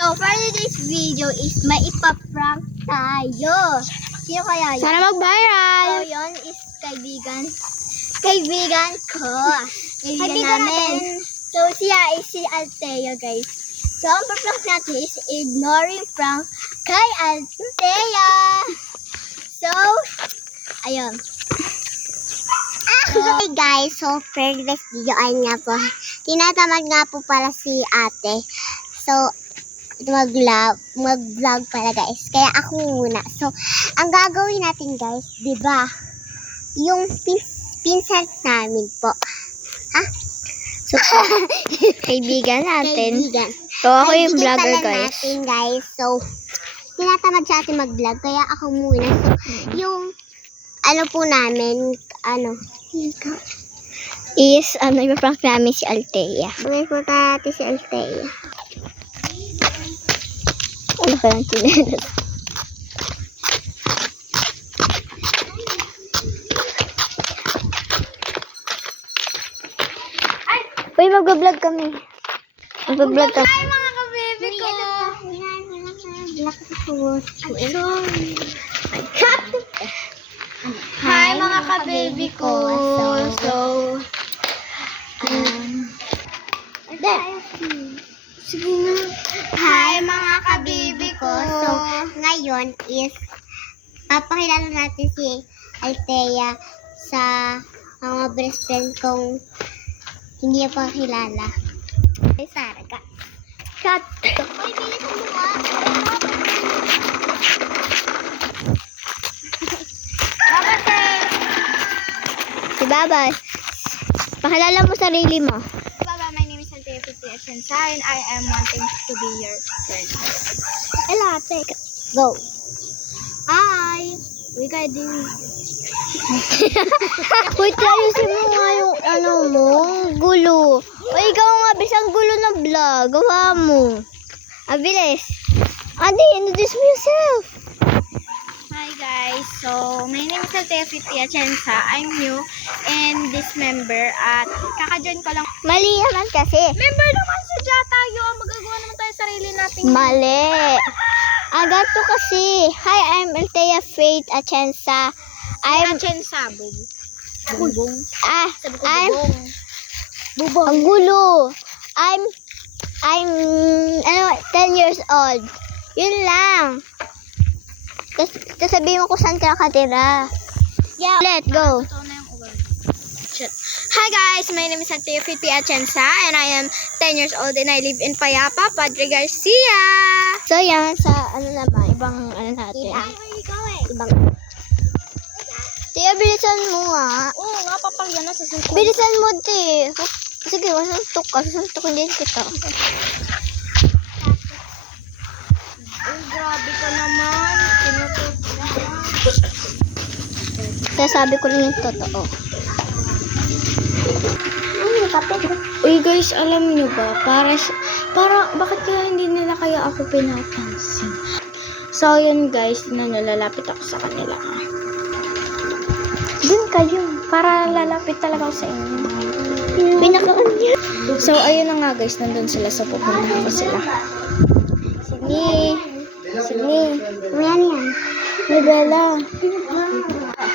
So, for today's video is may ipaprank tayo. Sino kaya yun? Sana mag-viral! So, yun is kaibigan ko. Kaibigan namin. So, siya is si Althea, guys. So, ang prank natin is ignoring prank kay Althea. So, ayun. Hey guys, so for this video ay nga po, tinatamad nga po pala si ate. So, mag-vlog pala guys. Kaya ako muna. So, ang gagawin natin guys, di ba? Yung pinsan namin po. Ha? So, kaibigan natin. Kaibigan. So, ako yung Kaibigan vlogger, pala guys. natin, guys. So, tinatamad sa atin mag-vlog. Kaya ako muna. So, yung ano po namin, Is, ipaprank namin si Althea. Bigay po natin si Althea. Ano pa lang chinelas? Uy, mag-vlog kami. Mag-vlog kami. Hi, mga kababy ko! Hi, mga kababy ko! So, hi, mga kababy ko! So, ngayon is papakilala natin si Althea sa mga best friend kong hindi niya pa kilala. Ay, Sarah ka. cut! Uy, bilis ang buka. Si Baba. Pakilala mo sarili mo. Baba, my name is Althea Atienza and I am wanting to be your friend. Hello, ate. Go. Hi! We got this. Uy, ayusin mo nga yung gulo. Uy, ikaw nga, bisang gulo ng vlog. Gawa mo. Bilis. Ate, introduce mo yourself. Hi guys, so my name is Althea Atienza. I'm new and this member at kaka-join ko lang. Mali naman kasi. Member naman siya tayo. Magagawa naman tayo sarili nating Mali. Ganito kasi. Hi, I'm Althea Faith Atienza. I'm Atienza, bubong. Sabi ko I'm bubong. ang gulo. I'm 10 years old. Yun lang. Tapos sabihin mo kung saan ka nakatira. Yeah. Let's go. Totoo na yung uwan. Shit. Hi guys, my name is Althea Faith Atienza and I am 10 years old and I live in Payapa, Padre Garcia. So yan, sa ibang natin. Where you going? Ibang. Tiya, bilisan mo nga. Oo nga, papagyan na sa suko. Bilisan mo, ti. Sige, masuntok ka. Susuntokin din kita. Oh, grabe ka naman. Kaya sabi ko lang yung totoo. Uy guys, alam nyo ba, bakit kaya hindi nila kaya ako pinapansin? So yun guys, lalapit ako sa kanila. Dun kayo, para lalapit talaga ako sa inyo. Pinakaan niya. So ayun na nga guys, nandun sila sa pupuntahan ko sila. Sige. Yan yan. Hey Bella.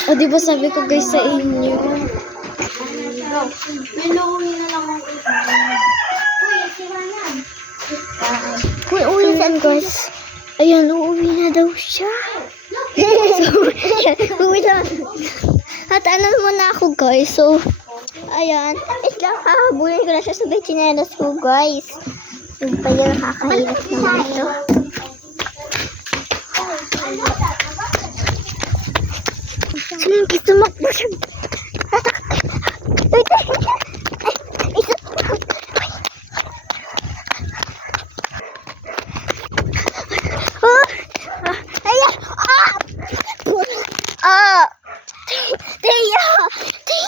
O diba sabi ko guys sa inyo. May na lang ako. Uy, uwi saan guys? Ayan, uuwi na daw siya. So, uwi na. At ano muna ako guys. So, ayan. Is lang, hahabulin ko na siya sa chinelas ko guys. Yung pa yun, nakakahilap naman ito. Sige, tumakbo siya.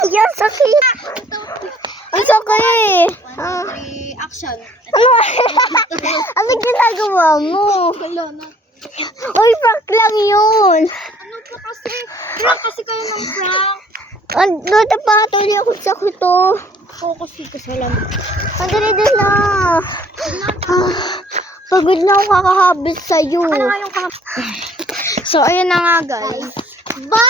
Tiya, sakit. Ang sakit. 1, 2, 3, action. Ano ginagawa mo? Wala na. Uy, prank lang yun. Ano po kasi? Prank kasi kayo ng prank. Napatuloy ako sa kuto. Focus kasi wala mo. Madali din na. Pagod na ako kakahabit sa'yo. Ano nga yung So, ayun na nga guys. Bye!